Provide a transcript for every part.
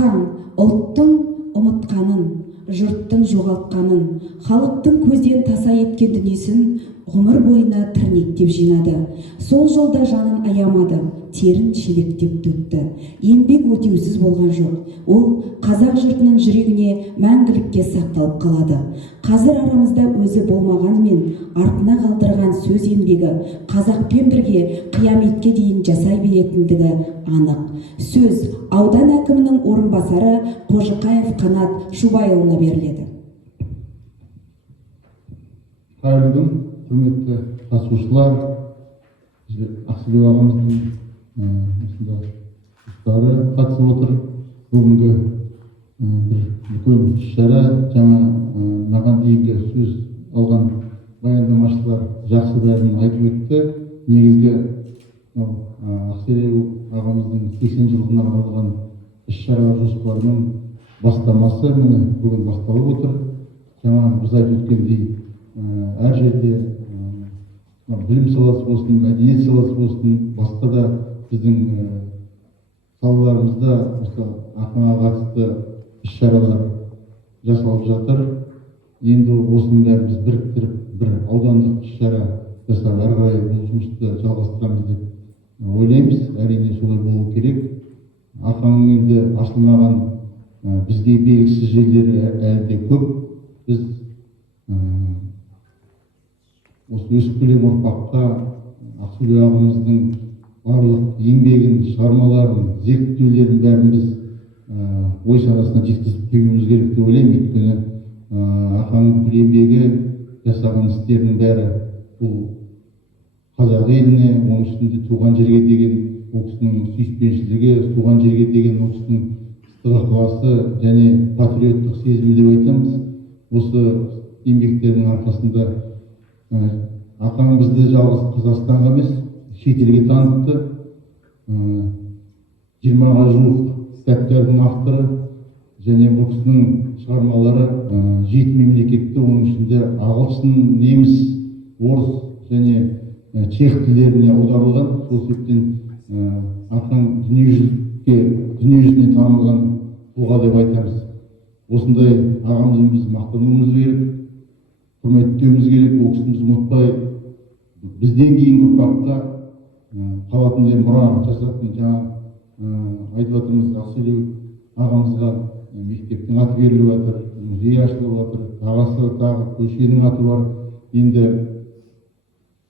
Ақаң ұлттың ұмытқанын, жұрттың жоғалтқанын, халықтың көзден таса еткен дүниесін ғұмыр бойына тірнектеп жинады. Сол жолда жанын аямады, терін шелектеп төкті. Еңбек өтеусіз болған жоқ. Ол қазақ жұртының жүрегіне мәңгілікке сақталып қалады. Қазір арамызда өзі болмағанымен, артына қалдырған сөз еңбегі қазақпен бірге қияметке дейін жасай беретіндігі анық. Сөз аудан әкімінің орынбасары Қожықаев Қанат Шубайұлына беріледі. Қайырлы күн, құрметті қатысушылар, Ақселеу ағамыздың ұстары қатысып отыр. Бүгінгі бір үлкен іс-шара, жаңа маған дейінгі сөз алған баяндамашылар жақсы бәрін айтып өтті. Негізгі Ақселеу ағамыздың 80 жылдығына арналған іс-шара жоспарының бастамасы міне бүгін басталып отыр. Жаңа біз айтып өткендей, әр жерде білім саласы болсын, мәдениет саласы болсын, басқа да біздің салаларымызда осы ақынға қатысты іс-шаралар жасалып жатыр. Енді осының бәрін біз біріктіріп, бір аудандық іс-шара жасап, әрі қарай бұл жұмысты жалғастырамыз деп ойлаймыз. Әрине солай болу керек. Ақаңның енді ашылмаған бізге белгісіз жерлері әлі де көп. Біз осы өсіп келген ұрпаққа Ақселеу ағамыздың барлық еңбегін, шығармаларын, зерттеулерін бәрін біз ой санасына жеткізіп қоюымыз керек деп ойлаймын. Өйткені ақаңның бүкіл еңбегі, жасаған істерінің бәрі бұл қазақ еліне, оның үстінде туған жерге деген ол кісінің сүйіспеншілігі, туған жерге деген ол кісінің ыстық ықыласы және патриоттық сезімі деп айтамыз. Осы еңбектердің арқасында ақаң бізді жалғыз Қазақстанға емес, шетелге танытты. 20-ға жуық кітаптардың авторы және бұл кісінің шығармалары 7 мемлекетте, оның ішінде ағылшын, неміс, орыс және чех тілдеріне аударылған. Сол себептен ақаң дүниежүзіне танылған тұлға деп айтамыз. Осындай ағамызды біз мақтануымыз керек, құрметтеуіміз керек. Ол кісімізді ұмытпай, бізден кейін ұрпаққа қалатындай мұра жасайтын. Жаңа айтып жатырмыз, Ақселеу ағамызға мектептің аты беріліп жатыр, музей ашылып жатыр, ағасы тағы көшенің аты бар. Енді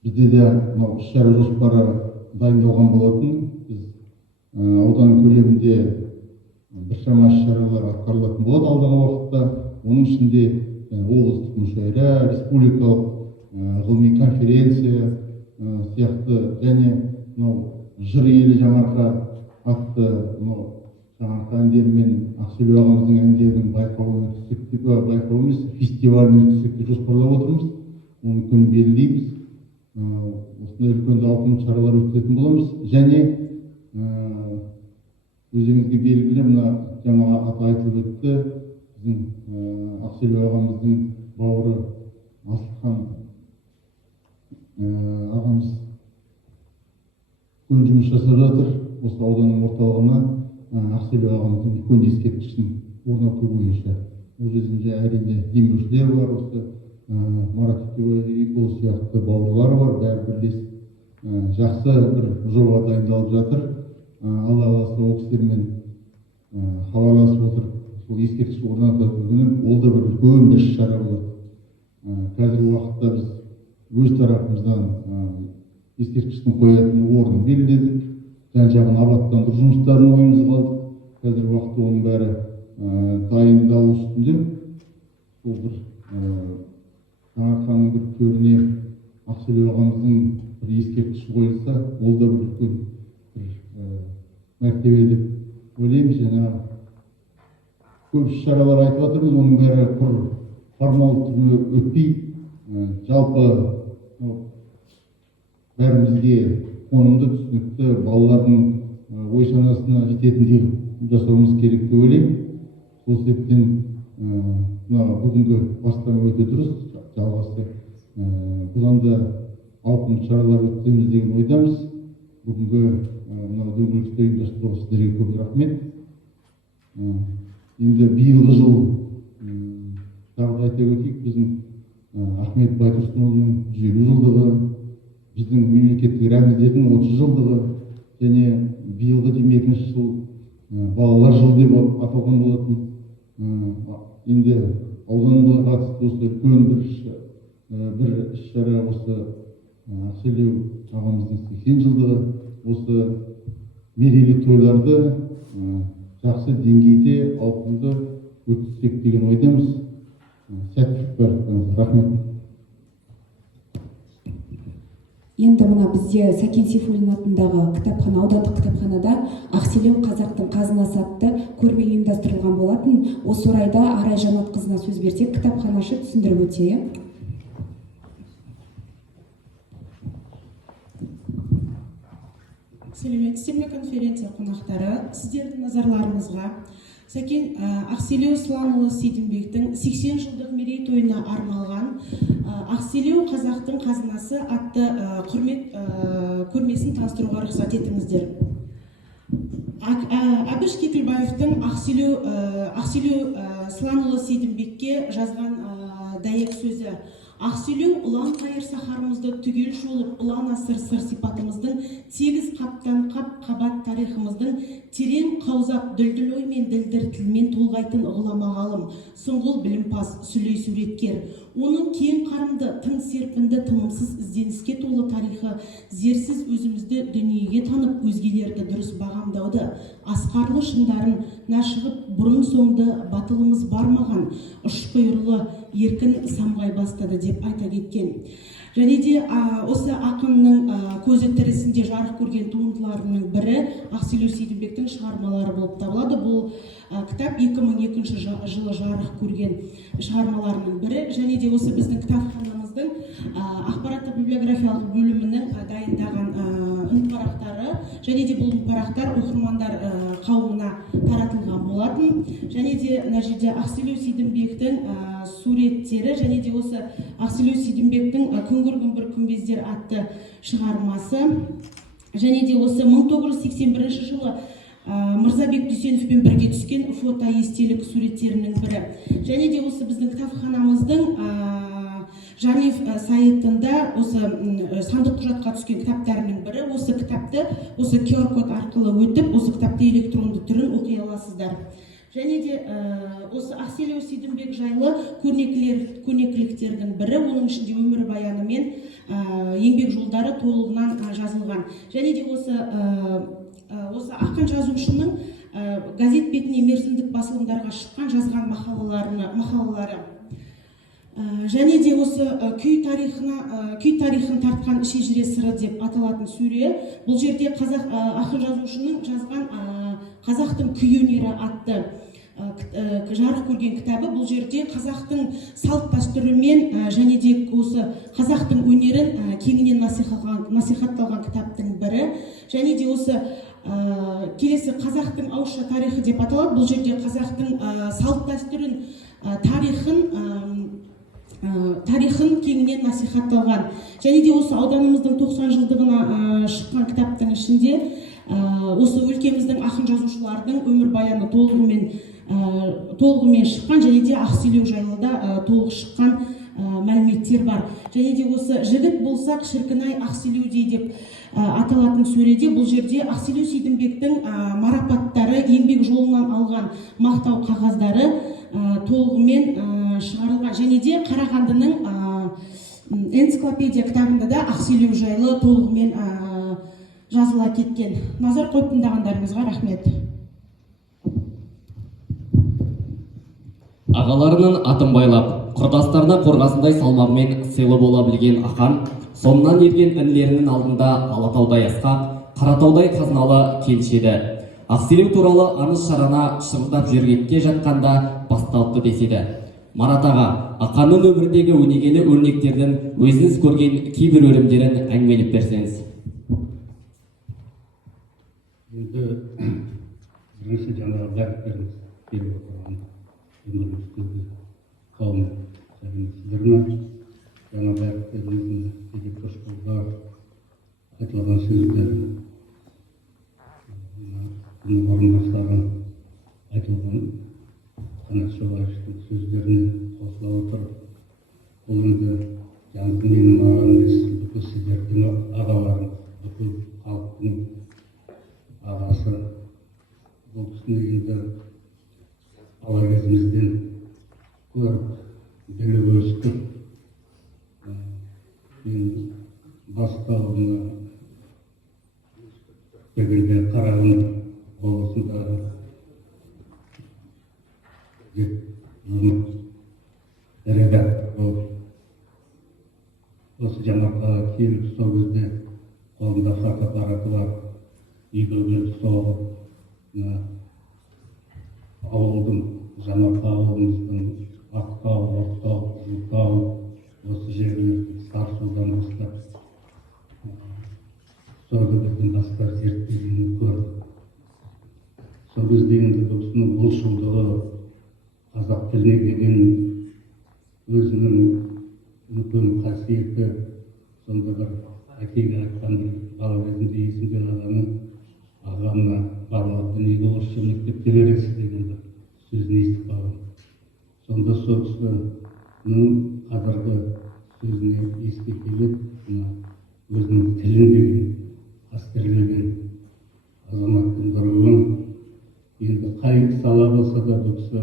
бізде де мынау іс-шара жоспары дайындалған болатын. Біз аудан көлемінде біршама іс-шаралар атқарылатын болады алдағы уақытта. Оның ішінде облыстық мүшәйра, республикалық ғылыми конференция сияқты және жыр елі жаңарқа атты жаңарқа әндері мен Ақселеу ағамыздың әндерінің байқауына түссек деп, байқау емес, фестиваліне түссек деп жоспарлап отырмыз. Оны күн белгілейміз. Осындай үлкен ауқымды шаралар өткізетін боламыз. Және өзіңізге белгілі, мына жаңа аты айтылып өтті, біздің Ақселеу ағамыздың бауыры Асылхан ағамыз үлкен жұмыс жасап жатыр. Осы ауданның орталығына Ақселеу ағамыздың үлкен ескерткішін орнату бойынша. Ол жерде әрине демеушілер бар, осы Марат Икол сияқты бауырлар бар, бәрі бірлесіп жақсы бір жоба дайындалып жатыр. Алла қаласа ол кісілермен хабарласып отырып, сол ескерткіш орнататын күні ол да бір үлкен бір іс-шара болады. Қазіргі уақытта біз өз тарапымыздан ескерткіштің қоятын орнын белгіледік. Жан-жағын абаттандыру жұмыстарын ойымызға алдық. Қазіргі уақытта оның бәрі дайындалу үстінде. Сол бір жаңарқаның бір төріне Ақселеу ағамыздың бір ескерткіші қойылса, ол да бір үлкен мәртебе деп ойлаймыз. Жаңа көп іс-шаралар айтып жатырмыз, оның бәрі құр формал түрде өтпей, жалпы бәрімізге қонымды, түсінікті, балалардың ой санасына жететіндей жасауымыз керек деп ойлаймын. Сол себептен бүгінгі бастама өте дұрыс, жалғасы бұдан да ауқымды шаралар өткіземіз деген ойдамыз. Бүгінгі дөңгелек үстел ұйымдастыруға сіздерге көп рахмет. енді биылғы жыл тағы да айта кетейік, біздің Ахмет Байтұрсынұлының 150 жылдығы, біздің мемлекеттік рәміздердің 30 жылдығы, және биылғы 22-ші жыл балалар жылы деп аталған болатын. Енді ауданымызға қатысты осы үлкен бір іс-шара, осы Ақселеу ағамыздың 80 жылдығы, осы мерейлі тойларды жақсы деңгейде, ауқымды өткізсек деген ойдамыз. Сәттілік бар. Рахмет. Енді мына бізде Сәкен Сейфуллин атындағы кітапхана, аудандық кітапханада Ақселеу қазақтың қазынасы атты көрме ұйымдастырылған болатын. Осы орайда Арай Жанатқызына сөз берсек, кітапханашы түсіндіріп өтсе. Сәлеметсіздер ме, конференция қонақтары? Сіздердің назарларыңызға Сәкен Ақселеу Сланұлы Сейдімбектің 80 жылдық мерейтойына арналған Ақселеу қазақтың қазынасы атты құрмет көрмесін таныстыруға рұқсат етіңіздер. Әбіш Кекілбаевтың Ақселеу Сланұлы Сейдімбекке жазған дәйек сөзі: Ақселеу ұлан қайыр сахарымызды түгел шолып, ұлан асыр сыр сипатымыздың, тегіз қаптан қап-қабат тарихымыздың, терең қаузап дүлдүл оймен ділдір тілмен толғайтын ғұлама ғалым, сұңғыл білімпаз, сүлей суреткер. Оның кең қарымды, тың серпінді, тынымсыз ізденіске толы тарихы зерсіз өзімізді дүниеге танып, өзгелерді дұрыс бағамдауды, асқарлы шыңдарын нашығып, бұрын соңды батылымыз бармаған ұш-қиырлы еркін самғай бастады деп айта кеткен. Және де осы ақынның көзі тірісінде жарық көрген туындыларының бірі Ақселеу Сейдімбектің шығармалары болып табылады. Бұл кітап 2002 жылы жарық көрген шығармаларының бірі. Және де осы біздің кітапханамыздың ақпараттық библиографиялық бөлімінің дайындаған үнпарақтары, және де бұл үнпарақтар оқырмандар қауымына таратылған болатын. Және де мына жерде Ақселеу Сейдімбектің суреттері, және де осы Ақселеу Сейдімбектің Күңгір-күңгір күмбездер атты шығармасы, және де осы 1981 жылы Мырзабек Дүйсеновпен бірге түскен фото естелік суреттерінің бірі. Және де осы біздің кітапханамыздың Жанев сайтында осы сандық құжатқа түскен кітаптарының бірі. Осы кітапты осы QR-код арқылы өтіп, осы кітапты электронды түрін оқи аласыздар. Және де осы Ақселеу Сейдімбек жайлы көрнекіліктердің бірі, оның ішінде өмірбаяны мен еңбек жолдары толығынан жазылған. Және де осы ақын жазушының газет бетіне мерзімдік басылымдарға шыққан жазған мақалалары. Және де осы күй тарихын тартқан шежіре сыры деп аталатын сөре. Бұл жерде ақын жазушының жазған қазақтың күй өнері атты жарық көрген кітабы. Бұл жерде қазақтың салт дәстүрімен және де осы қазақтың өнерін кеңінен насихатталған кітаптың бірі. Және де осы келесі қазақтың ауызша тарихы деп аталады. Бұл жерде қазақтың салт дәстүрін, тарихын кеңінен насихатталған. Және де осы ауданымыздың 90 жылдығына шыққан кітаптың ішінде осы өлкеміздің ақын жазушылардың өмірбаяны толығымен шыққан, және де Ақселеу жайлы да толық шыққан мәліметтер бар. Және де осы жігіт болсақ шіркін-ай Ақселеудей деп аталатын сөреде бұл жерде Ақселеу Сейдімбектің марапаттары, еңбек жолынан алған мақтау қағаздары толығымен шығарылған. Және де Қарағандының энциклопедия кітабында да Ақселеу жайлы толығымен жазыла кеткен. Назар қойып тыңдағандарыңызға рахмет. Ағаларының атын байлап, құрдастарына қорғасындай салмағымен сыйлы бола білген ақан, соңынан ерген інілерінің алдында Алатаудай асқақ, Қаратаудай қазыналы келшеді. Ақселеу туралы аңыз шарана шырылдап жүргекке жатқанда басталыпты деседі. Марат аға, ақанның өмірдегі өнегелі өрнектердің өзіңіз көрген кейбір өрімдерін әңгімелеп берсеңіз. Енді бірінші жаңағы дәріптеріңіз келіп отырған өміріміздегі қауым сәлеметсіздер ме? Жаңа дәріптеріңіздің тегі қошқылда айтылған сөздер, бұның орынбасары айтылған қанат шоғаевтың сөздеріне қосыла отырып, бұл енді жаңағы менің ағам емес, бүкіл сіздердің ағаларыңыз, бүкіл халықтың ағасы. Бұл кісіні енді бала кезімізден көріп, біліп өстік. Мен бастауына келгенде Қарағанды облысындағы редактор болып, осы Жанарқаға келіп, сол кезде қолында фотоаппараты бар, үйге келіп соғып, ауылдың, Жанарқа ауылымыздың Ақтау, Ортау, Жылтау, осы жерлерді Сарысудан бастап, сол кезден бастап зерттегенін көрдік. Сол кезде енді бұл кісінің ұлтшылдығы, қазақ тіліне деген өзінің үлкен қасиеті, сонда бір әкеге айтқан бала кезінде есімде қалғаны, ағамна барлық дүниеге орысша мектепте бересіз деген бір сөзін естіп қалған. Сонда сол кісінің қазіргі сөзіне еске келіп, өзінің тілін деген қастерлеген азаматтың біреуін, енді қай сала болса да бұл кісі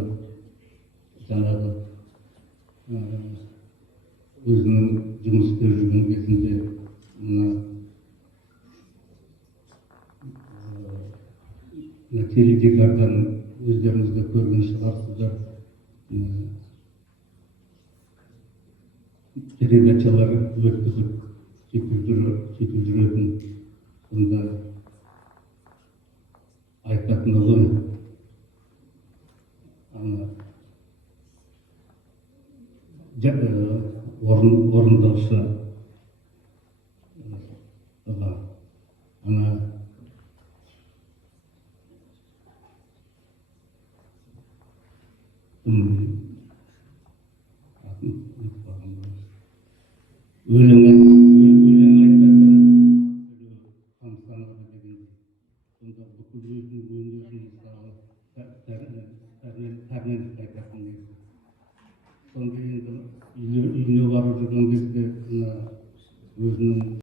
жаңағы өзінің жұмыс істеп жүрген кезінде теледидардан өздеріңіз де көрген шығарсыздар, передачалар өткізіп сөйтіп жүретін. Сонда айтатыны ғой, орындаушы өлең айтады, тамсанады деген. Сонда бүкіл өзінің өнерін мысалы пәрменді айтатын еді. Сонда енді үйіне барып жүрген кезде өзінің